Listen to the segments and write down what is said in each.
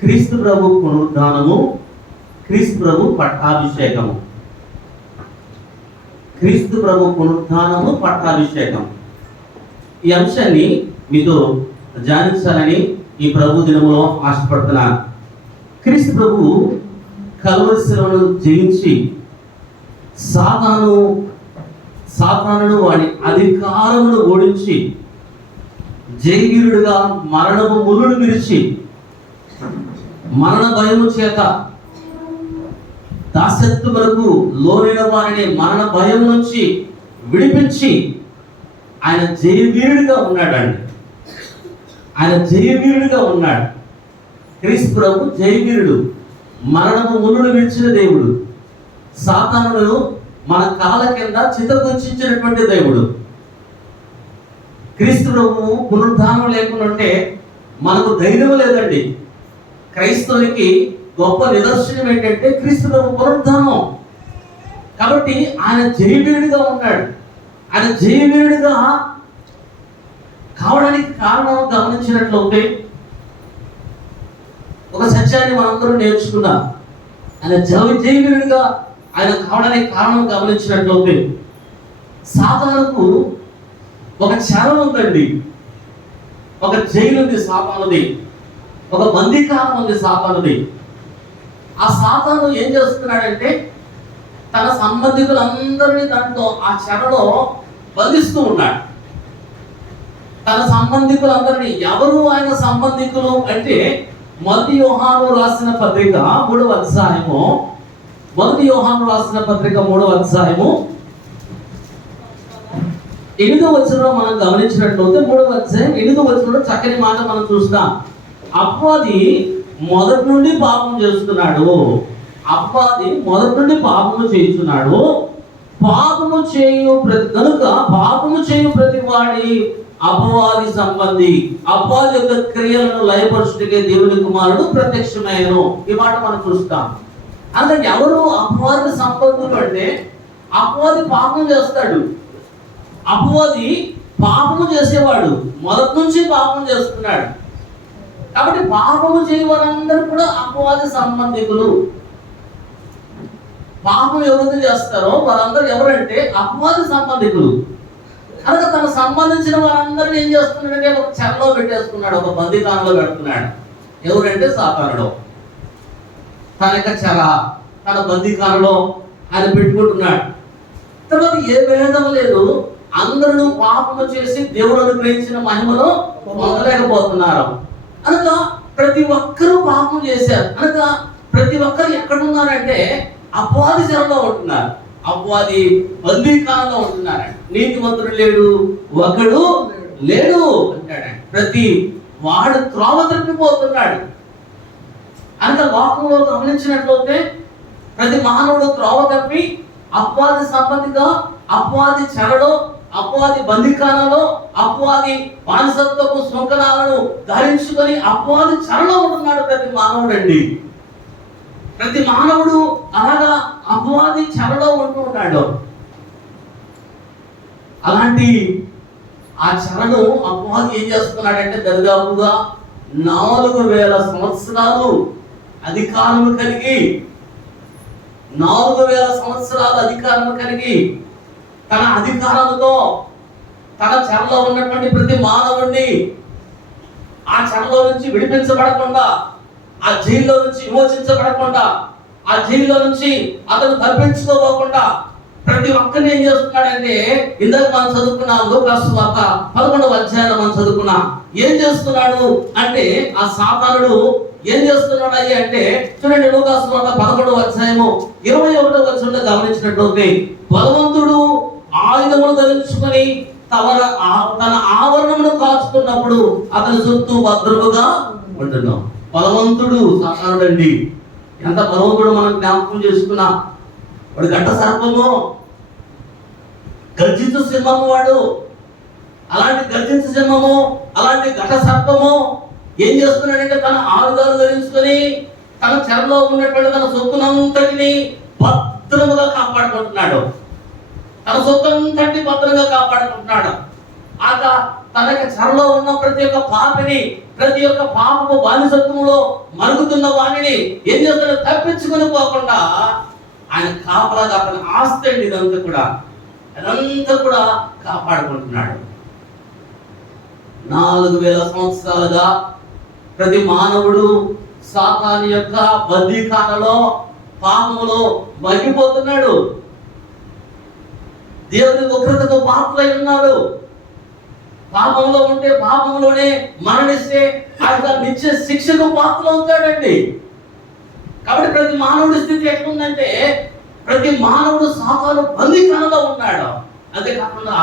క్రీస్తు ప్రభు పునరుద్ధానము, క్రీస్తు ప్రభు పట్టాభిషేకము. క్రీస్తు ప్రభు పునరుద్ధానము, పట్టాభిషేకం. ఈ అంశాన్ని మీతో ధ్యానించాలని ఈ ప్రభు దినములో ఆశపడుతున్నాను. క్రీస్తు ప్రభు కల్వరి శిలువను జయించి సాతానును వాడి అధికారమును ఓడించి జయవీరుడుగా మరణము ములును విరిచి మరణ భయము చేత దాస్యత్వములకు లోనైన వారిని మరణ భయం నుంచి విడిపించి ఆయన జయవీరుడిగా ఉన్నాడండి. ఆయన జయవీరుడిగా ఉన్నాడు. క్రీస్తు ప్రభు జయవీరుడు, మరణము ములును విరిచిన దేవుడు, సాతానును మన కాళ్ళ కింద చితగుంచినటువంటి దేవుడు. క్రీస్తు ప్రభువు పునరుద్ధానం లేకుండా ఉంటే మనకు ధైర్యం లేదండి. క్రైస్తవునికి గొప్ప నిదర్శనం ఏంటంటే క్రీస్తు ప్రభు పునరుద్ధానం. కాబట్టి ఆయన జయవీరుడిగా ఉన్నాడు. ఆయన జయవీరుడిగా కావడానికి కారణం గమనించినట్లయితే ఒక సత్యాన్ని మనందరూ నేర్చుకున్నాం. ఆయన జయవీరుడిగా ఆయన కావడానికి కారణం గమనించినట్లయితే సాతానుకు ఒక చెర ఉందండి, ఒక జైలు ఉంది సాతానుది, ఒక బందీకాలం ఉంది సాతానుది. ఆ సాతాను ఏం చేస్తున్నాడంటే తన సంబంధికులందరినీ దాంట్లో ఆ చెరలో బంధిస్తూ ఉన్నాడు. తన సంబంధికులందరినీ, ఎవరు ఆయన సంబంధికులు అంటే మొదటి యోహాను రాసిన పత్రిక 3వ అధ్యాయము, మొదటి యోహాను రాసిన పత్రిక 3వ అధ్యాయము 8వ వచనంలో మనం గమనించినట్లయితే 3వ అధ్యాయం 8వ వచనంలో చక్కని మాట మనం చూస్తాం. అపవాది మొదటి నుండి పాపం చేస్తున్నాడు. అపవాది మొదటి నుండి పాపము చేస్తున్నాడు. పాపము చేయు ప్రతి వాడి అపవాది సంబంధి. అపవాది యొక్క క్రియలను లయపరుచుటకే దేవుని కుమారుడు ప్రత్యక్షమైనను. ఈ మాట మనం చూస్తాం. అంటే ఎవరు అపవాది సంబంధులు అంటే అపవాది పాపం చేస్తాడు. అపవాది పాపము చేసేవాడు, మొదటి నుంచి పాపం చేస్తున్నాడు. కాబట్టి పాపము చేయని వారందరూ కూడా అపవాది సంబంధికులు. పాపం ఎవరు చేస్తారో వారందరూ ఎవరంటే అపవాది సంబంధికులు. అలాగే తనకు సంబంధించిన వారందరినీ ఏం చేస్తున్నాడంటే ఒక చెరలో పెట్టేసుకున్నాడు, ఒక బందీకానంలో పెడుతున్నాడు. ఎవరంటే సాతానుడు. తన యొక్క చెర, తన బందీకానంలో ఆయన పెట్టుకుంటున్నాడు. తర్వాత ఏ భేదం లేదు, అందరూ పాపము చేసి దేవుడు అనుగ్రహించిన మహిమలో పొందలేకపోతున్నారు. అనగా ప్రతి ఒక్కరూ పాపం చేశారు. అనగా ప్రతి ఒక్కరు ఎక్కడున్నారంటే అపవాది చెరలో ఉంటున్నారు, అపవాది బందీకాలంలో ఉంటున్నారు. నీతిమంతుడు లేడు, ఒకడు లేడు అంటాడు. ప్రతి వాడు త్రోవ తప్పిపోతున్నాడు. అనగా లోకంలో గమనించినట్లయితే ప్రతి మానవుడు త్రోవ తప్పి అపవాది సంబంధిగా, అపవాది చెరలో, అపవాది బందీకాలలో, అపవాది బానిసత్వపు శృంఖలాలను ధరించుకొని అపవాది చెరలో ఉంటున్నాడు ప్రతి మానవుడు అండి. ప్రతి మానవుడు అలాగా అపవాది చెరలో ఉంటూ ఉన్నాడు. అలాంటి ఆ చెరను అపవాది ఏం చేస్తున్నాడంటే దరిదాపుగా 4000 సంవత్సరాలు అధికారము కలిగి, 4000 సంవత్సరాలు అధికారము కలిగి తన అధికారంతో తన చెరలో ఉన్నటువంటి ప్రతి మానవుడిని ఆ చెరలో నుంచి విడిపించబడకుండా, ఆ జైల్లో నుంచి విమోచించబడకుండా, ఆ జైల్లో నుంచి అతను తప్పించుకోకుండా ప్రతి ఒక్కరిని ఏం చేస్తున్నాడంటే ఇందాక మనం చదువుకున్న లూకాసు వార్త 11వ అధ్యాయంలో మనం చదువుకున్నాం. ఏం చేస్తున్నాడు అంటే ఆ సాతానుడు ఏం చేస్తున్నాడు అంటే చూడండి, లూకాసు వార్త 11వ అధ్యాయము 21వ వచనంలో గమనించినట్లయితే బలవంతుడు ఆయుధములు ధరించుకొని తన ఆవరణమును కాచుకున్నప్పుడు అతని చుట్టూ భద్రముగా ఉంటున్నాం. బలవంతుడు సాతానుడు అండి. ఎంత బలవంతుడు మనం జ్ఞాపకం చేసుకున్నాం. వాడు ఘట సర్పము, గర్జించు సింహము వాడు. అలాంటి గర్జించు సింహము, అలాంటి ఘట సర్పము ఏం చేస్తున్నాడంటే తన ఆయుధాలు ధరించుకొని తన చెరలో ఉన్నటువంటి తన సొత్తునంతటిని భద్రముగా కాపాడుకుంటున్నాడు. తన సొత్తంతటి భద్రంగా కాపాడుకుంటున్నాడు. తనకి చెరలో ఉన్న ప్రతి ఒక్క పాపిని, ప్రతి ఒక్క పాపపు బానిసత్వంలో మరుగుతున్న వాణిని ఏం చేస్తాడు? తప్పించుకొని పోకుండా ఆయన కాపలాగా అతని ఆస్తి అండి ఇదంతా కూడా కాపాడుకుంటున్నాడు. 4000 సంవత్సరాలుగా ప్రతి మానవుడు సాతాను యొక్క బందీఖానలో, పాపములో మగ్గిపోతున్నాడు. దేవుని ఉగ్రతకు పాత్రై ఉన్నాడు. పాపంలో ఉంటే పాపంలోనే మరణిస్తే ఆయన నిత్య శిక్షకు పాత్ర అవుతాడండి. కాబట్టి ప్రతి మానవుడి స్థితి ఎట్లుందంటే ప్రతి మానవుడు సాతాను బందీఖానలో ఉన్నాడు. అంతేకాకుండా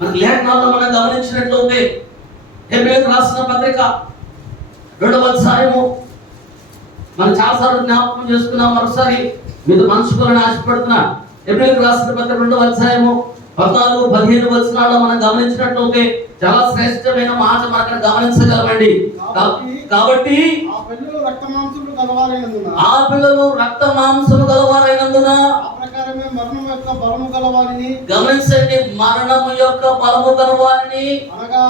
మన లేఖనాల్లో మనం గమనించినట్లయితే హెబ్రీయులకు రాసిన పత్రిక 2వ అధ్యాయము మనం చాలాసార్లు జ్ఞాపకం చేసుకున్నాం. మరోసారి మీతో పంచుకోవాలని ఆశపడుతున్నా. హెబ్రీయులకు రాసిన పత్రిక 2వ అధ్యాయము 14-15 వచనాల్లో మనం గమనించినట్లయితే చాలా శ్రేష్టమైన మాట మనం అక్కడ గమనించగలమండి. కాబట్టి ఆ పిల్లలు రక్త మాంసములు గలవారైనందున మరణం యొక్క బలము గలవారిని, గమనించండి, మరణము యొక్క బలము గలవారిని అనగా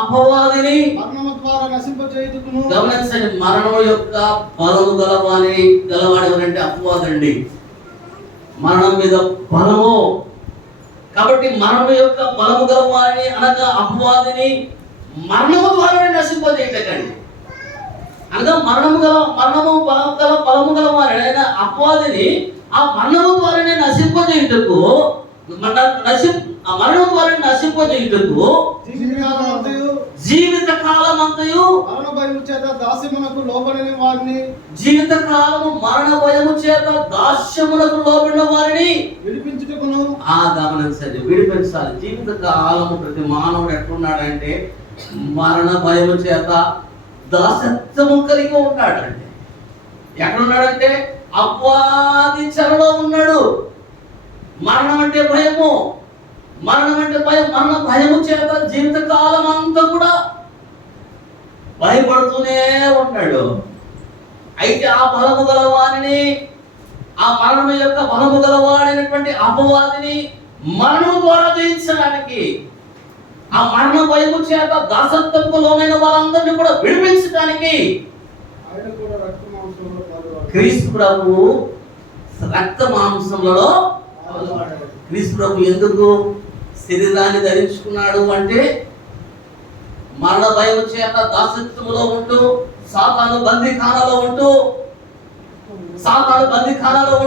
అపవాదిని మరణము ద్వారా నశింపజేయుటకును. గమనించండి, మరణం యొక్క బలము గలవాడి ఎవరంటే అపవాదండి. మరణం మీద బలము. కాబట్టి మరణం యొక్క బలము గలవారిని అనగా అపవాదిని మరణము ద్వారా నశింపజేయటండి. అనగా బలము గల వారిని అపవాదిని ఆ మరణము ద్వారానే నశింపజేయుటకు మరణం ద్వారా నశింపజేయుటకు జీవిత కాలమంతయు మరణ భయము చేత దాస్యమునకు లోబడిన వారిని, జీవిత కాలము మరణ భయము చేత దాస్యమునకు లోబడిన వారిని విడిపించుటకును. గమనించండి, విడిపించాలి. జీవిత కాలము ప్రతి మానవుడు ఎట్లున్నాడంటే మరణ భయము చేత దాసత్వము కలిగి ఉన్నాడంటే. ఎక్కడున్నాడంటే అపవాది చెరలో ఉన్నాడు. మరణం అంటే భయము, మరణ భయము చేత జీవిత కాలం అంతా కూడా భయపడుతూనే ఉన్నాడు. అయితే ఆ బలము గలవాడిని, ఆ మరణం యొక్క బలము గలవాడైనటువంటి అపవాదిని మరణం ద్వారా జయించడానికి, ఆ మరణ భయము చేత దాసత్వముకు లోనైన వారందరినీ కూడా విడిపించడానికి క్రీస్తు ప్రభువు రక్త మాంసములలో క్రీస్తు ప్రభు ఎందుకు శరీరాన్ని ధరించుకున్నాడు అంటే మరణ భయం చేత దాసత్వములో ఉంటూ సాతాను బందీఖానాలో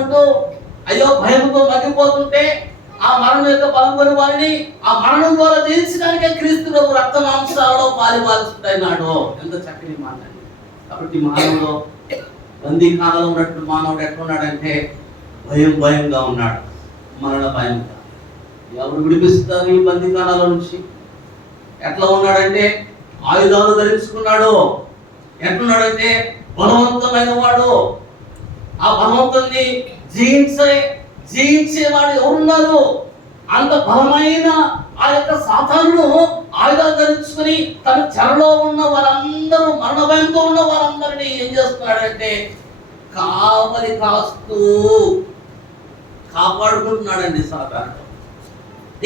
ఉంటూ అయ్యో భయంతో మగ్గిపోతుంటే ఆ మరణం యొక్క బలం కొని వారిని ఆ మరణం ద్వారా జయించడానికే క్రీస్తు ప్రభు రక్త మాంసాలలో పాలుపంచుకున్నాడు. ఎంత చక్కని మాట. కాబట్టి మానవుడు బందీఖానాలో ఉన్నట్టు మానవుడు ఎట్లున్నాడంటే భయంగా ఉన్నాడు. మరణ భయంగా. ఎవరు విడిపిస్తారు ఈ బందీఖానాల నుంచి? ఎట్లా ఉన్నాడంటే ఆయుధాలు ధరించుకున్నాడు. ఎట్లున్నాడంటే బలవంతమైన వాడు. ఆ బలవంతుల్ని జయించేవాడు ఎవరున్నారు? అంత బలమైన ఆ యొక్క సాతానుడు ఆయుధాలు ధరించుకుని తన చెరలో ఉన్న వారందరూ, మరణ భయంతో ఉన్న వారందరినీ ఏం చేస్తున్నాడంటే కావలి కాస్తూ కాపాడుకుంటున్నాడండి సాతానుడు.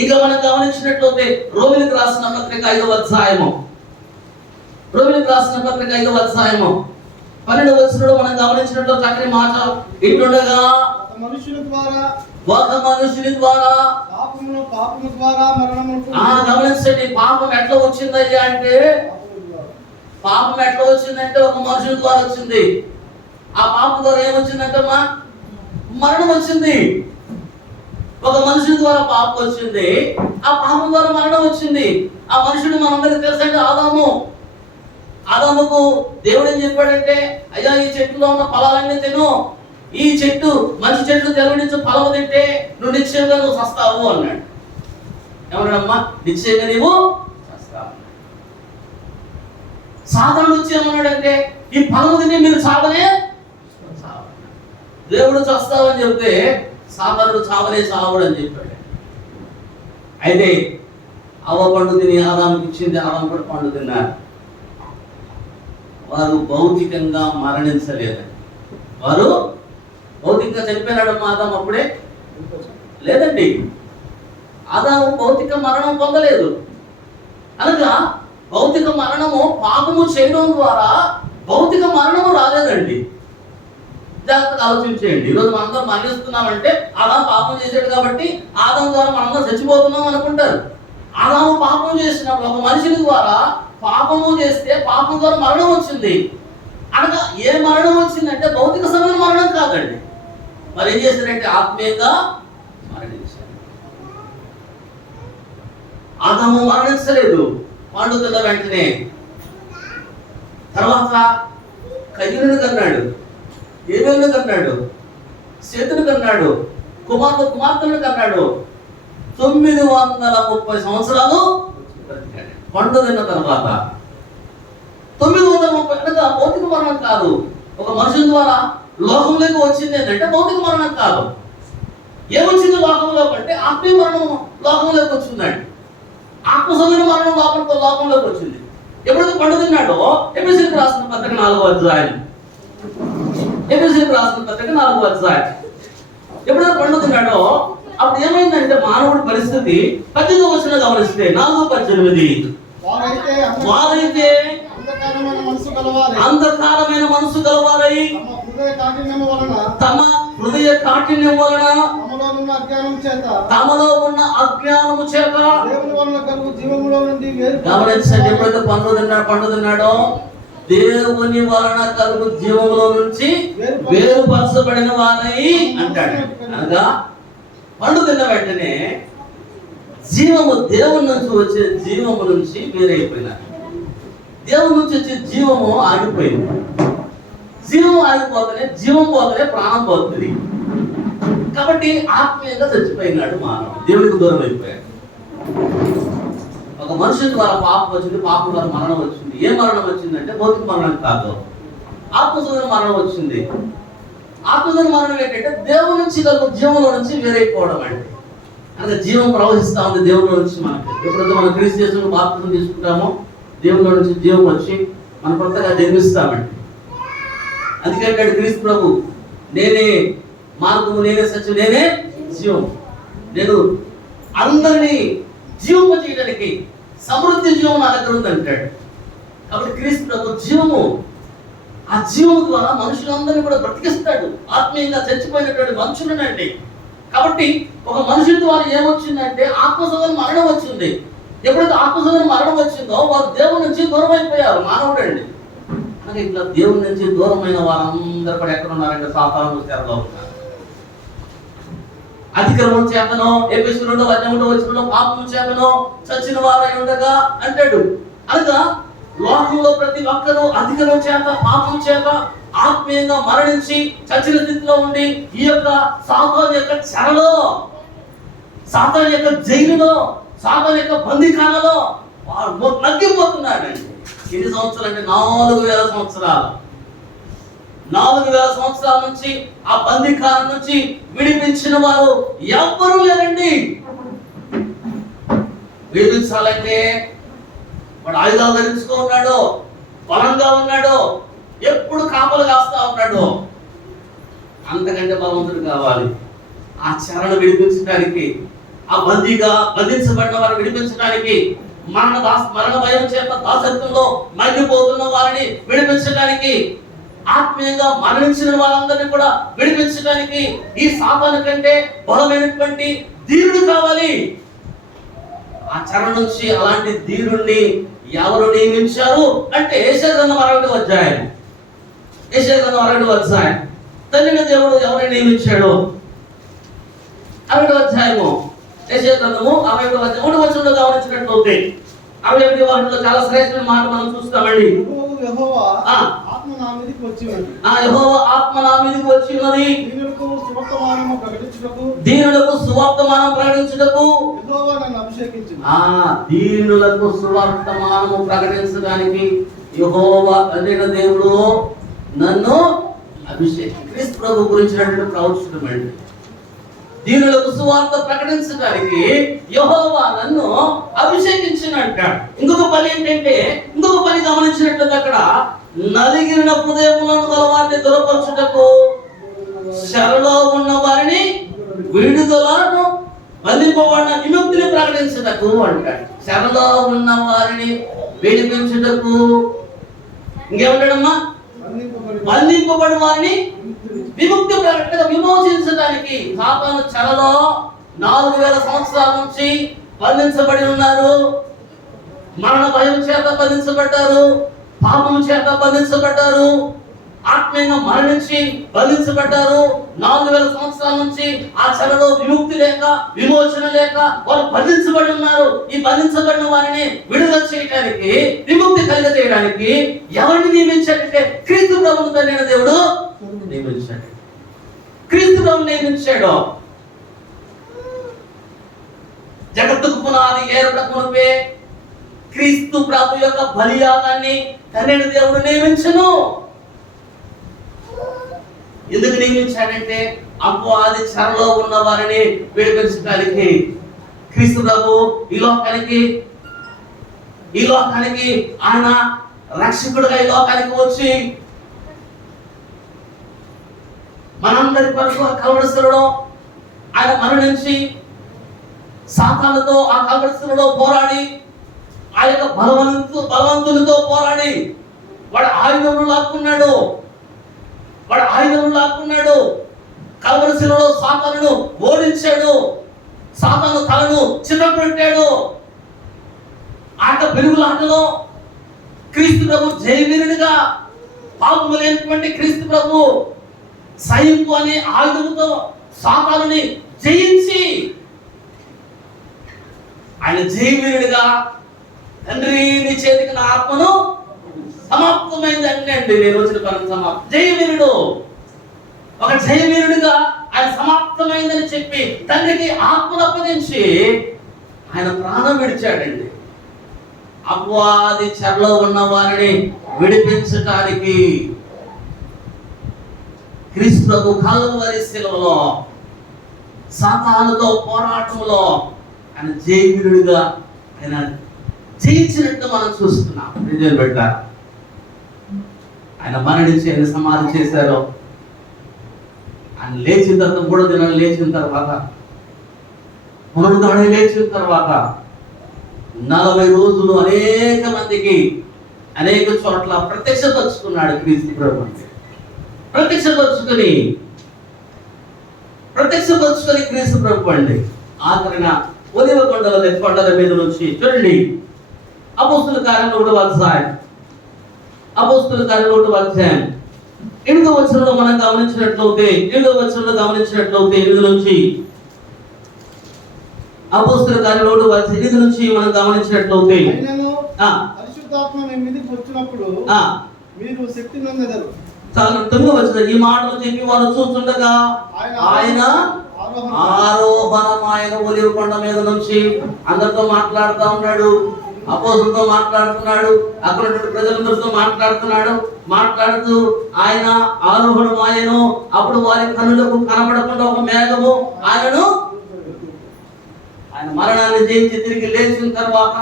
ఇంకా మనం గమనించినట్లయితే రోమిలికి రాసిన పత్రిక 5వ అధ్యాయము 12వ అధ్యాయము 12వ వచనంలో మనం గమనించినట్లు చక్కని మాట ఇట్లుండగా ఒక మనుషుని ద్వారా పాపము ద్వారా మరణము. గమనించండి, పాపం ఎట్లా వచ్చిందయ్యా అంటే ఒక మనుషుని ద్వారా వచ్చింది. ఆ పాపం ద్వారా ఏమొచ్చిందంటమ్మా? మరణం వచ్చింది. ఒక మనుషుని ద్వారా పాపం వచ్చింది, ఆ పాపం ద్వారా మరణం వచ్చింది. ఆ మనుషుడు మనందరికీ తెలుసండి, ఆదాముకు దేవుడు ఏం చెప్పాడంటే అయ్యా ఈ చెట్టులో ఉన్న ఫలాలన్నీ తిను, ఈ చెట్టు మంచి చెట్లు తెలవనిచ్చు ఫలము తింటే నువ్వు నిశ్చయంగా చస్తావు అన్నాడు. ఏమన్నాడమ్మా? నిశ్చయంగా నీవు చస్తావు. సాతానుడు వచ్చి ఏమన్నాడంటే ఈ ఫలము తిని మీరు చావనే. దేవుడు చస్తావని చెప్తే సాతానుడు చావుడు అని చెప్పాడు. అయితే అవ్వ పండు తిని ఆదాముకి ఇచ్చింది, ఆదాము కూడా పండు తిన్నారు. వారు భౌతికంగా మరణించలేదండి. వారు భౌతికంగా చనిపోయినాడు ఆదాము అప్పుడే లేదండి. ఆదాము భౌతిక మరణం పొందలేదు. అనగా భౌతిక మరణము పాపము చేయడం ద్వారా భౌతిక మరణము రాలేదండి. జాగ్రత్తగా ఆలోచించేయండి. ఈరోజు మనందరం మరణిస్తున్నామంటే ఆదాము పాపం చేశాడు కాబట్టి ఆదాము ద్వారా మనందరం చచ్చిపోతున్నాం అనుకుంటారు. ఆదాము పాపం చేసినప్పుడు ఒక మనిషిని ద్వారా పాపము చేస్తే పాపం ద్వారా మరణం వచ్చింది. అనగా ఏ మరణం వచ్చిందంటే భౌతిక సమయం మరణం కాదండి. మరి ఏం చేశారంటే ఆత్మీయంగా మరణించారు. ఆదాము మరణించలేదు పండు తిన్న వెంటనే. తర్వాత కయ్యూరుని కన్నాడు, ఏబేలుని కన్నాడు, సేతుని కన్నాడు, కుమార్తెలను కన్నాడు. 930 సంవత్సరాలు పండు తిన్న తర్వాత 930 అనగా భౌతిక మరణం కాదు. ఒక మనుషుల ద్వారా లోకంలోకి వచ్చింది ఏంటంటే భౌతిక మరణం కాదు. ఏమొచ్చింది లోకంలో అంటే ఆత్మీయ మరణం లోకంలోకి వచ్చిందండి. ఆత్మసమైన మరణం లోకంలోకి వచ్చింది. ఎప్పుడైతే పండు తిన్నాడో ఎఫెసీయులకు రాసిన పత్రిక 4వ అధ్యాయం, ఎఫెసీయులకు రాసిన పత్రిక 4వ అధ్యాయం. ఎప్పుడైతే పండు తిన్నాడో అప్పుడు ఏమైందంటే మానవుడి పరిస్థితి 18వ వచనం గమనిస్తే 4:18 వారైతే అంధకారమైన మనసు గలవారై తమ హృదయ కాఠిన్యం వలన తమలో ఉన్న అజ్ఞానము చేత గమనించండి. ఎప్పుడైతే పండు తిన్నాడో దేవుని వలన కలుగు జీవములో నుంచి వేరుపరచబడిన వారై అంటాడు. అనగా పండు తిన్న వెంటనే జీవము దేవుని నుంచి వచ్చే జీవము నుంచి వేరైపోయినారు. దేవుని నుంచి వచ్చే జీవము ఆగిపోయింది. జీవం ఆగిపోతేనే జీవం పోతేనే ప్రాణం పోతుంది. కాబట్టి ఆత్మీయంగా చచ్చిపోయినాడు మానవుడు, దేవుడికి దూరం అయిపోయాడు. ఒక మనుషుల ద్వారా పాపం వచ్చింది, పాపం ద్వారా మరణం వచ్చింది. ఏ మరణం వచ్చిందంటే భౌతిక మరణం కాదు, ఆత్మసమైన మరణం వచ్చింది. ఆత్మసమైన మరణం ఏంటంటే దేవుని నుంచి కలుగు జీవంలో నుంచి వేరైపోవడం అండి. అంటే జీవం ప్రవహిస్తూ ఉంది దేవుని నుంచి. మనకి ఎప్పుడైతే మనం క్రీస్తు యేసును బాప్తిసం తీసుకుంటామో దేవుని నుంచి జీవం వచ్చి మన కొత్తగా జన్మిస్తామండి. అందుకంటే క్రీస్తు ప్రభు నేనే మార్గము, నేనే సత్యం, నేనే జీవం, నేను అందరినీ జీవము చేయడానికి సమృద్ధి జీవం నా దగ్గర ఉంది అంటాడు. కాబట్టి క్రీస్తు ప్రభు జీవము, ఆ జీవం ద్వారా మనుషులందరినీ కూడా బ్రతికిస్తాడు. ఆత్మీయంగా చచ్చిపోయినటువంటి మనుషులనండి. కాబట్టి ఒక మనుషుల ద్వారా ఏమొచ్చిందంటే ఆత్మసోదన మరణం వచ్చింది. ఎప్పుడైతే ఆత్మసోదన మరణం వచ్చిందో వారు దేవుని నుంచి దూరం అయిపోయారు. మానవుడు అండి. అంటే ఇట్లా దేవుని నుంచి దూరమైన వారందరూ కూడా ఎక్కడ ఉన్నారంటే సాతాను చెరలో ఉన్నారు. అతిక్రమం చేతనో ఎఫెసీయుల 2:18 పాపం చేతనో చచ్చిన వారై ఉండగా అంటాడు. అనగా లోకంలో ప్రతి ఒక్కరూ అధికారం చేత పాపం చేత ఆత్మీయంగా మరణించి చచ్చిన స్థితిలో ఉండి ఈ యొక్క సాతాను యొక్క చెరలో, సాతాను యొక్క జైలులో, సాతాను యొక్క బందీఖానలో వాడు నగ్గిపోతున్నాడండి. ఎన్ని సంవత్సరాలు అంటే 4000 సంవత్సరాలు. 4000 సంవత్సరాల నుంచి ఆ బందీఖానం నుంచి విడిపించిన వారు ఎవ్వరూ లేరండి. విడిపించాలంటే వాడు ఆయుధాలు ధరించుకో ఉన్నాడు, బలంగా ఉన్నాడు, ఎప్పుడు కాపలు కాస్తా ఉన్నాడు. అంతకంటే బలవంతుడు కావాలి. ఆ చెరను విడిపించడానికి, ఆ బంధించబడిన వారిని విడిపించడానికి, మరణ భయం చేత దాసత్వంలో మగ్గిపోతున్న వారిని విడిపించడానికి, ఆత్మీయంగా మరణించిన వాళ్ళందరినీ కూడా విడిపించడానికి ఈ సాతాను కంటే బలమైనటువంటి ధీరుడు కావాలి. ఆ చెర నుంచి అలాంటి ధీరుణ్ణి ఎవరు నియమించారు అంటే యెషయా గ్రంథం 60వ అధ్యాయం. యెషయా గ్రంథం 60వ అధ్యాయం. తండ్రిని దేవుడు ఎవరిని నియమించాడు? 60వ అధ్యాయము యెషయా గ్రంథము 60వ అధ్యాయం 1వ వచనంలో గమనించినట్లయితే 61వ వచనంలో చాలా శ్రేష్టమైన మాట మనం చూస్తామండి. యెహోవా ఆత్మ నా మీదకి వచ్చినది. యెహోవా ఆత్మ నా మీదకి వచ్చినది. దీనులకు సువర్తమానము ప్రకటించుటకు, దీనులకు సువర్తమానం ప్రకటించుటకు యెహోవా నన్ను అభిషేకించును. దీనులకు సువర్తమానము ప్రకటించడానికి యెహోవా తండ్రైన దేవుడు నన్ను అభిషేకించాడు. క్రీస్తు ప్రభు గురించినటువంటి ప్రవచనం అండి. దీనులకు సువార్త ప్రకటించడానికి యెహోవా నన్ను అభిషేకించినట్ట. ఇంకొక పని ఏంటంటే, ఇంకొక పని గమనించినట్లయితే అక్కడ నలిగిన హృదయములను గల వారిని దూరపరచుటకు, చెరలో ఉన్న వారిని విడుదలను బంధింపబడిన విముక్తిని ప్రకటించుటకు అంటాడు. చెరలో ఉన్న వారిని విడిపించుటకు, ఇంకేమంటాడమ్మా, బంధింపబడి వారిని విముక్తి ప్రకటన, విమోచించడానికి. సాతాను చెరలో 4000 సంవత్సరాల నుంచి బంధించబడి ఉన్నారు. మరణ భయం చేత బంధించబడ్డారు, పాపం చేత బంధించబడ్డారు, ఆత్మీయంగా మరణించి బంధించబడ్డారు. 4000 సంవత్సరాల నుంచి ఆ చెరలో విముక్తి లేక, విమోచన లేక వారు బంధించబడి ఉన్నారు. ఈ బంధించబడిన వారిని విడుదల చేయడానికి, విముక్తి కలిగ చేయడానికి ఎవరిని నియమించాడంటే క్రీస్తు ప్రభువును తండ్రి దేవుడు నియమించాడు. క్రీస్తు ప్రభువు నియమించాడు. జగత్తుకు పునాది ఏర్పడక మునుపే క్రీస్తు ప్రభు యొక్క బలియాగాన్ని తండ్రి దేవుడు నియమించను. ఎందుకు నియమించాడంటే అపవాది చెరలో ఉన్న వారిని విడిపించడానికి. క్రీస్తు ప్రభు ఈ లోకానికి ఆయన రక్షకుడుగా ఈ లోకానికి వచ్చి మనందరి కొరకు ఆ కల్వరి శిలువలో ఆయన మరణించి సాతానుతో ఆ కల్వరి శిలువలో పోరాడి, ఆ యొక్క బలవంతునితో పోరాడి వాడు ఆయుధములు లాక్కున్నాడు. కల్వరి శిలువలో సాతానును ఓడించాడు, సాతాను తలను చిన్నపెట్టాడు. ఆట పెరుగులాటలో క్రీస్తు ప్రభు జయవీరుడిగా, పాపము లేనటువంటి క్రీస్తు ప్రభు సైన్పు అనే ఆయుధంతో సాతానుని జయించి ఆయన జయవీరుడిగా, తండ్రి నీ చేతికి నా ఆత్మను సమాప్తమైంది అండి. నేను వచ్చిన పని సమాప్తం. జయవీరుడు, ఒక జయవీరుడిగా ఆయన సమాప్తమైందని చెప్పి తండ్రికి ఆత్మను అప్పగించి ఆయన ప్రాణం విడిచాడండి. అపవాది చెరలో ఉన్న వారిని విడిపించడానికి క్రీస్తు ప్రభు కల్వరి శిలువలో సాతానుతో పోరాటంలో ఆయన జయవీరుడిగా ఆయన జయించినట్టు మనం చూస్తున్నాం. నిజం బిడ్డ, ఆయన మరణించి ఆయన సమాధి చేశారు. ఆయన లేచిన తర్వాత 3వ దినాలు లేచిన తర్వాత, పునరుద్ధరణ లేచిన తర్వాత 40 రోజులు అనేక మందికి అనేక చోట్ల ప్రత్యక్షపరుచుకున్నాడు క్రీస్తు ప్రభు. ప్రత్యక్షపరుచుకొని క్రీస్తు ప్రభు అండి ఆఖరిన ఒలివ కొండల మీద నుంచి చూడండి, అపోస్తుల కార్యం 1వ అధ్యాయం 8వ వచనంలో మనం గమనించినట్లయితే 8 నుంచి అపోస్తుల కార్యం 1వ అధ్యాయం 8 నుంచి మనం గమనించినట్లయితే, పరిశుద్ధాత్మ మీ మీదకి వచ్చినప్పుడు మీరు శక్తి నొందెదరు. చాలా 9వ వచనం, ఈ మాటలు చెప్పి వాళ్ళు చూస్తుండగా ఆయన ఆరోహణమైన ఒలివ కొండ మీద నుంచి అందరితో మాట్లాడుతూ ఉన్నాడు, అపోస్తులతో మాట్లాడుతున్నాడు, అక్కడ ప్రజలందరితో మాట్లాడుతూ ఆయన ఆరోహణమాయను. అప్పుడు వారి కన్నులకు కనబడకుండా ఒక మేఘము ఆయన మరణాన్ని జయించి తిరిగి లేచిన తర్వాత,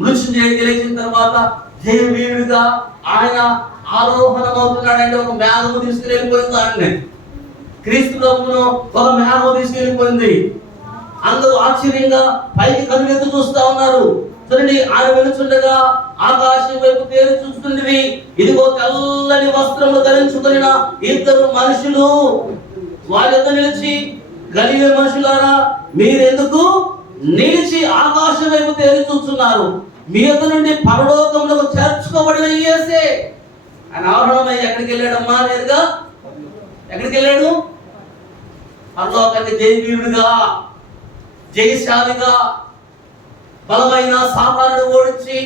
మృత్యుంజయుడికి లేచిన తర్వాత జయవీరుడిగా ఆయన ఆరోహణం అవుతున్నాడంటే ఒక మేఘము తీసుకుని వెళ్ళిపోయింది. ఆయన క్రీస్తు ప్రభువును ఒక మేఘము తీసుకెళ్ళిపోయింది. అందరూ ఆశ్చర్యంగా పైకి కన్నులెత్తి చూస్తా ఉన్నారు. చూడండి, ఆయన వెలుచుండగా ఆకాశం వైపు తేరి చూస్తుంది. ఇదిగో తెల్లని వస్త్రములు ధరించుకుని 2 మనుషులు వారి యొద్ద నిలిచి, గలిలే మనుషులారా, మీరెందుకు నిలిచి ఆకాశం వైపు తేరి చూస్తున్నారు? మీ యొద్ద నుండి పరలోకములకు చేర్చుకోబడిన యేసే. ఆయన ఆరోహణమై ఎక్కడికి వెళ్ళాడమ్మా? నేరుగా ఎక్కడికి వెళ్ళాడు? పరలోకానికి జయవీరుడిగా, జయశాలిగా, బలమైన సాతానును ఓడించి,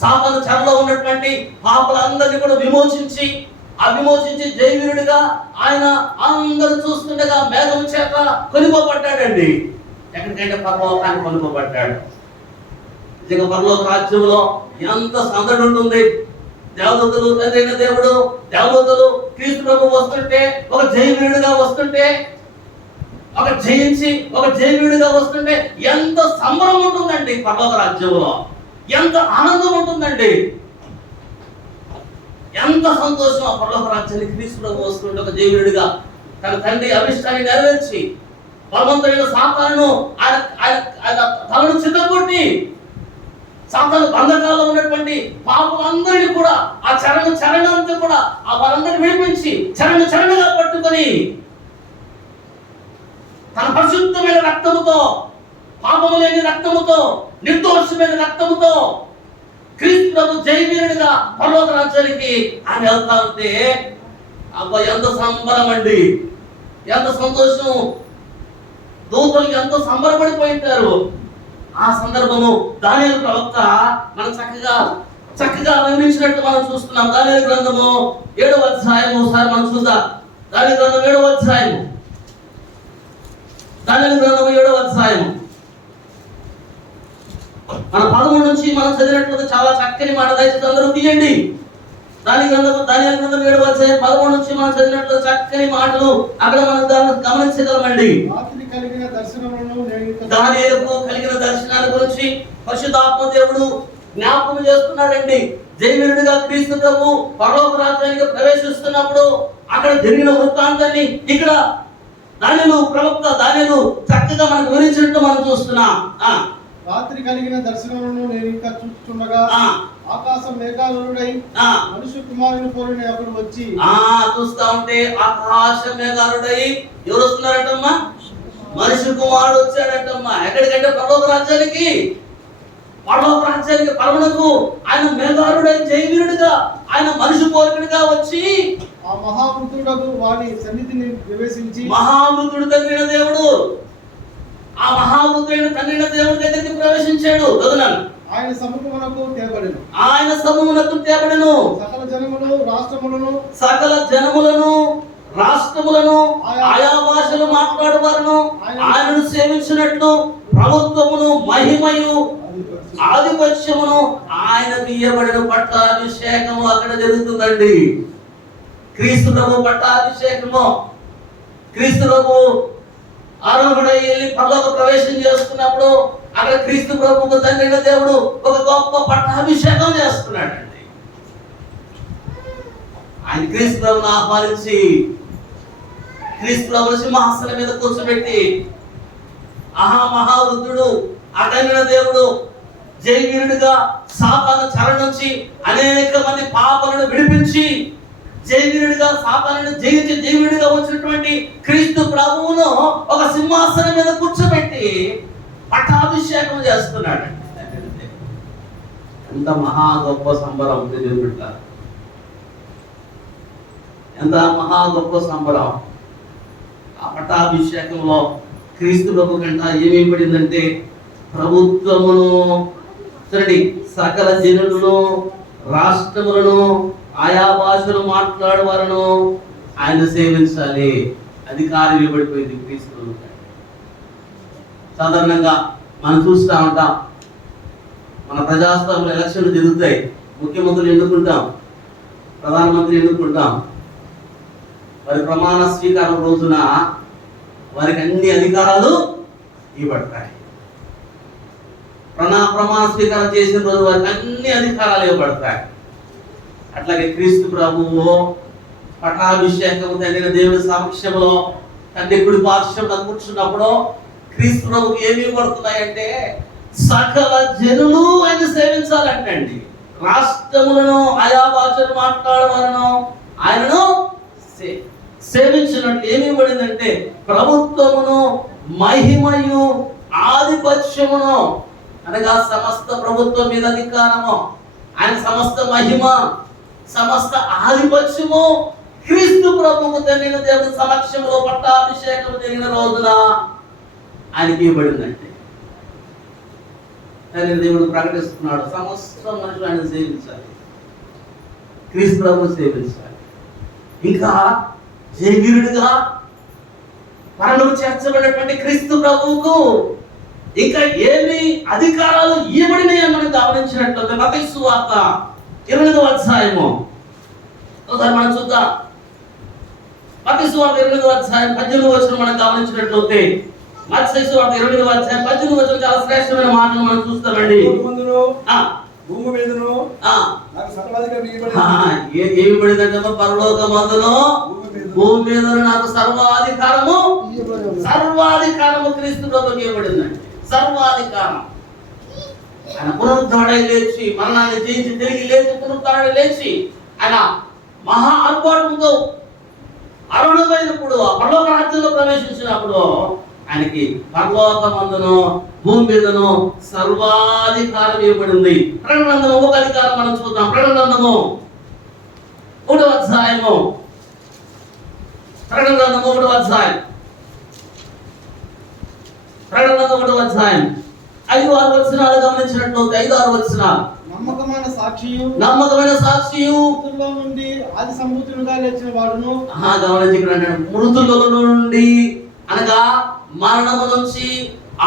సాతాను చెరలో ఉన్నటువంటి పాపలందరినీ కూడా విమోచించి జయవీరుడిగా ఆయన అందరూ చూస్తుండగా మేఘం చేత కొనుకోబడ్డాడండి. ఎక్కడికంటే పరలోకాన్ని కొనుకోబడ్డాడు. నిజంగా పరలోక రాజ్యంలో ఎంత సందడి ఉంటుంది. దేవదూతలు, తండ్రి అయిన దేవుడు, దేవదూతలు క్రీస్తు ప్రభు వస్తుంటే, ఒక జయవీరుడిగా వస్తుంటే, ఒక జయవీరుడిగా వస్తుంటే ఎంత సంబరం ఉంటుందండి. పరలోక రాజ్యంలో ఎంత ఆనందం ఉంటుందండి, ఎంత సంతోషం. ఆ పరలోక రాజ్యానికి క్రీస్తు ప్రభు వస్తుంటే ఒక జయవీరుడిగా తన తండ్రి అభిష్టాన్ని నెరవేర్చి బలవంతుడైన సాతానును ఆయన ఆయన ఆయన తలను చిత్తగొట్టి సాతాను బంధకాల్లో ఉన్నటువంటి పాపులందరినీ కూడా ఆ చరణంతా కూడా ఆ వారందరిని విడిపించి చరణగా పట్టుకొని తన పరిశుద్ధమైన రక్తముతో, పాపము లేని రక్తముతో, నిర్దోషమైన రక్తముతో క్రీస్తు ప్రభు జయవీరుడిగా పరలోక రాజ్యానికి ఆయన వెళ్తా ఉంటే అబ్బా ఎంత సంబరం అండి, ఎంత సంతోషం. దూతలు ఎంతో సంబరపడిపోయింటారు. ఆ సందర్భము దానియేలు ప్రవక్త మనం చక్కగా వివరించినట్టు మనం చూస్తున్నాం. దానియేలు గ్రంథము 7వ అధ్యాయము ఒకసారి మనం చూద్దాం. దానియేలు గ్రంథం 7వ అధ్యాయము, దానియేలు గ్రంథము 7వ అధ్యాయము మన 13 నుంచి మనం చదివినట్లయితే చాలా చక్కని మాట, దయచేసి అందరూ తీయండి. దానియేలు గ్రంథం 7వ అధ్యాయం 13 నుంచి మనం చదివినట్లు చక్కని మాటలు అక్కడ మనం దాన్ని గమనించగలమండి. దానియేలుకు కలిగిన దర్శనాల గురించి పరిశుద్ధాత్మ దేవుడు జ్ఞాపకం చేస్తున్నాడండి. జయవీరుడిగా క్రీస్తు ప్రభు పరలోక రాజ్యానికి ప్రవేశిస్తున్నప్పుడు అక్కడ జరిగిన వృత్తాంతాన్ని ఇక్కడ దానియేలు ప్రవక్త దానియేలు చక్కగా మనకు వివరించినట్టు మనం చూస్తున్నాం. రాత్రి కలిగిన దర్శనములను నేను ఇంకా చూస్తుండగా ఆకాశం మేఘాలుడై మనుష్య కుమారుని పోలిన అప్పుడు వచ్చి చూస్తా ఉంటే ఆకాశం మేఘాలుడై ఎవరు వస్తున్నారంటమ్మా? మనుష్య కుమారుడు వచ్చాడంటమ్మా. ఎక్కడికంటే పరలోక రాజ్యానికి పరమునకు ఆయన మేఘాలుడై జయవీరుడిగా ఆయన మనుషు పోలికగా వచ్చి ఆ మహావృతుడకు వారి సన్నిధిని ప్రవేశించి మహావృతుడు తగిన దేవుడు ఆ మహావృతుడైన తండ్రి దేవుడి దగ్గరికి ప్రవేశించాడు. చదువునాను. ఆయన సముఖమునకు తేబడెను సకల జనములను రాష్ట్రములను ఆయా భాషలు మాట్లాడువారును ఆయనను సేవించినట్లు ప్రభుత్వమును మహిమయు ఆధిపత్యమును ఆయనకు ఇయ్యబడిన పట్టాభిషేకము అక్కడ జరుగుతుందండి. క్రీస్తు ప్రభు పట్టాభిషేకము. క్రీస్తు ప్రభు ఆరోహణై వెళ్ళి పరలోక ప్రవేశం చేసుకున్నప్పుడు అక్కడ క్రీస్తు ప్రభువుకు తండ్రి దేవుడు ఒక గొప్ప పట్టాభిషేకం చేస్తున్నాడండి. ఆయన క్రీస్తు ప్రభువును ఆహ్వానించి క్రీస్తు ప్రభువు సింహాసనం మీద కూర్చోబెట్టి మహావృద్ధుడు ఆ తండ్రి దేవుడు జయవీరుడిగా సాతాను చెర నుంచి అనేక మంది పాపలను విడిపించి జయవీరుడిగా సాతానుని జయించి జయవీరుడిగా వచ్చినటువంటి క్రీస్తు ప్రభువును ఒక సింహాసనం మీద కూర్చోబెట్టి పట్టాభిషేకం చేస్తున్నాడు. ఎంత మహా గొప్ప సంబరం దేవుడిట, ఎంత మహా గొప్ప సంబరం. ఆ పట్టాభిషేకంలో క్రీస్తు ప్రభు కంట ఏమేమి పడిందంటే ప్రభుత్వమును చూడండి, సకల జనులను రాష్ట్రములను ఆయా భాషలు మాట్లాడేవారును ఆయన సేవించాలి. అధికారం ఇవ్వబడిపోయింది క్రీస్తు. సాధారణంగా మనం చూస్తూ ఉంటాం, మన ప్రజాస్వామ్య ఎలక్షన్లు జరుగుతాయి, ముఖ్యమంత్రులు ఎన్నుకుంటాం, ప్రధానమంత్రి ఎన్నుకుంటాం. వారి ప్రమాణ స్వీకారం రోజున వారికి అన్ని అధికారాలు ఇవ్వబడతాయి. ప్రమాణ స్వీకారం చేసిన రోజు వారికి అన్ని అధికారాలు ఇవ్వబడతాయి. అట్లాగే క్రీస్తు ప్రభువు పట్టాభిషేకము తండ్రి దేవుని సమక్షంలో తండ్రి కుడి పార్శ్వంలో కూర్చున్నప్పుడు క్రీస్తు ప్రభువుకి ఏమి ఇవ్వబడుతున్నాయంటే సకల జనులు ఆయన సేవించాలంటండి. రాష్ట్రములను ఆయా భాషలు మాట్లాడవాలను ఆయనను సేవించినట్లు ఏమి ఇవ్వబడిందంటే ప్రభుత్వమును మహిమయు ఆధిపత్యమును, అనగా సమస్త ప్రభుత్వం మీద అధికారము, ఆయన సమస్త మహిమ సమస్త ఆధిపత్యము క్రీస్తు ప్రభువుకు తండ్రి దేవుని సమక్షంలో పట్టాభిషేకం జరిగిన రోజున ఆయనకి ఇవ్వబడిందంటే తండ్రి దేవుడు ప్రకటిస్తున్నాడు, సమస్త మనుషులు ఆయన సేవించాలి, క్రీస్తు ప్రభువు సేవించాలి. ఇంకా జయవీరుడిగా పరలోక చేర్చబడినటువంటి క్రీస్తు ప్రభువుకు ఇంకా ఏమి అధికారాలు ఇవ్వబడినాయని మనం గమనించినట్లయితే మత్తయి సువార్త 8వ అధ్యాయము ఒకసారి మనం చూద్దాం. మత్తయి సువార్త 8వ అధ్యాయం 18వ వచనం మనం గమనించినట్లయితే మత్తయి సువార్త 8వ అధ్యాయం 18వ వచనం చాలా శ్రేష్టమైన మాటను మనం చూస్తామండి. భూమి మీదను నాకు సర్వాధికారం ఇవ్వబడింది. ఏమి పడిందంటే పరలోకమందును భూమి మీద నాకు సర్వాధికారము ఇయ్యబడి ఉన్నది. సర్వాధికారము క్రీస్తు ప్రభువుకి ఇవ్వబడిందండి. సర్వాధికారం. ఆయన పునరుద్ధరణై లేచి మరణాన్ని జయించి తిరిగి లేచి పునరుద్ధరణై లేచి ఆయన మహా ఆర్భాటంతో అరుణమైనప్పుడు ఆ పరలోక రాజ్యంలో ప్రవేశించినప్పుడు ఆయనకి పరలోకమందును భూమి మీదను సర్వాధికారం ఇవ్వబడింది. ప్రకటన గ్రంథము ఒక అధికారం మనం చూద్దాం. ప్రకటన గ్రంథము 3వ అధ్యాయము. ప్రకటన గ్రంథము 3వ అధ్యాయం. ప్రకటన గ్రంథం 3వ అధ్యాయం 5-6 వచనాలు గమనించినట్లయితే 5-6 వచనాలు. నమ్మకమైన సాక్షియు నమ్మకమైన సాక్షియు మృతుల్లో నుండి ఆది సంభూతునిగా లేచిన వాడును. గమనించకండి. మృతుల నుండి అనగా మరణము నుంచి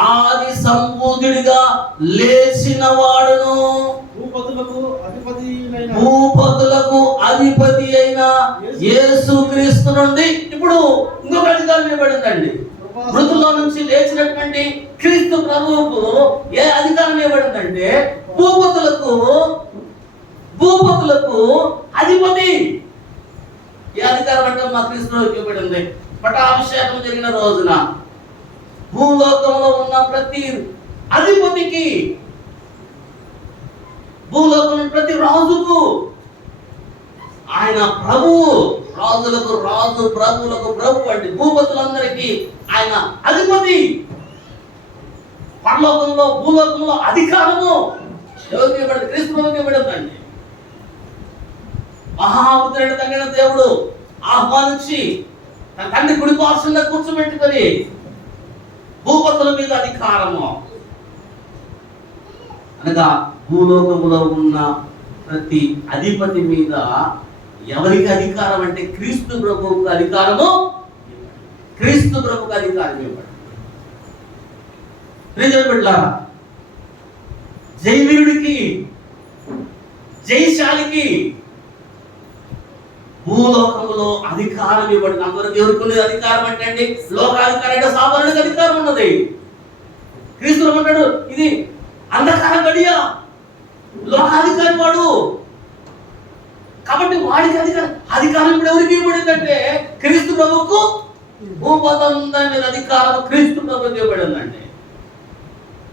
ఆది సంభూతుడిగా లేచిన వాడును. భూపతులకు అధిపతి అయిన యేసుక్రీస్తు నుండి ఇప్పుడు ఇంకొక అధికారం ఇవ్వబడిందండి. మృతుల్లో నుంచి లేచినటువంటి క్రీస్తు ప్రభువుకు ఏ అధికారం ఇవ్వబడిందంటే భూపతులకు అధిపతి. ఏ అధికారం అంటే మా క్రీస్తులోకి ఇవ్వబడింది. పట్టాభిషేకం జరిగిన రోజున భూలోకంలో ఉన్న ప్రతి అధిపతికి, భూలోకంలో ప్రతి రాజుకు, ఆయన ప్రభువు, రాజులకు రాజు, ప్రభువులకు ప్రభు అంటే భూపతులందరికీ ఆయన అధిపతి. పరలోకంలో భూలోకంలో అధికారము ఎవరికి ఇవ్వబడింది? క్రీస్తు ప్రభువుకి ఇవ్వబడిందండి. మహాపుత్రుడు తగిన దేవుడు ఆహ్వానించి తన తండ్రి కుడి పార్శ్వంలో కూర్చోబెట్టుకొని భూపతుల మీద అధికారము అనగా భూలోకములో ఉన్న ప్రతి అధిపతి మీద ఎవరికి అధికారం అంటే క్రీస్తు ప్రభువుకు అధికారము. క్రీస్తు ప్రభువుకు అధికారం ఇవ్వబడింది. బిడ్డలారా, జయవీరుడికి, జయశాలికి భూలోకములో అధికారం ఇవ్వబడింది. అందరూ దేవుడికి అధికారం అంటే అండి లోకాధికారం అంటే సాధారణంగా అధికారం ఉన్నది. క్రీస్తు అంటాడు ఇది అంధకార గడియ, లోకాధికారి వాడు. కాబట్టి వాడికి అధికారం ఇప్పుడు ఎవరికి ఇవ్వబడిందంటే క్రీస్తు ప్రభువుకు. భూపతందరి మీద అధికారం క్రీస్తు ప్రభువుకి ఇవ్వబడిందండి.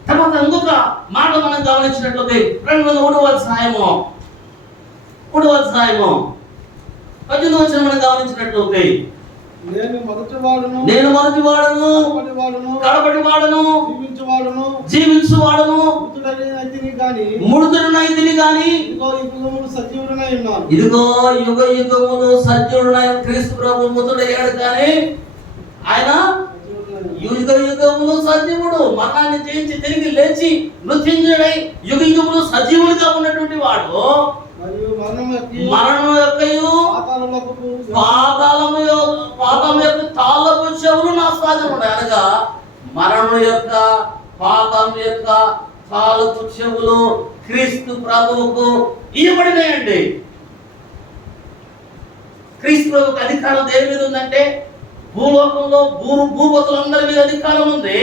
తర్వాత ఇంకొక మాట మనం గమనించినట్లయితే 3వ అధ్యాయము 18వ వచనం మనం గమనించినట్లయితే నేను మొదటి వాడును, కడపటి వాడును, జీవించువాడును, మృతుడనైతిని గాని ఇదిగో యుగములు సజీవుడనై ఉన్నాను. ఇదిగో యుగ యుగములు సజీవుడనై క్రీస్తు ప్రభు మృతుడయ్యాడు కానీ ఆయన యుగ యుగములు సజీవుడు. మరణాన్ని జయించి తిరిగి లేచి మృత్యుంజయుడై యుగ యుగములు సజీవుడిగా ఉన్నటువంటి వాడు. మరణం యొక్కయు పాపం యొక్క తాళపు చెవులు నా స్వాధీనమున్నాయి. అనగా మరణం యొక్క, పాపం యొక్క తాళపు చెవులు క్రీస్తు ప్రభువుకు ఇవ్వబడినాయండి. క్రీస్తు ప్రభువుకు అధికారం దేని మీద ఉందంటే భూలోకంలో భూపతులందరి మీద అధికారం ఉంది.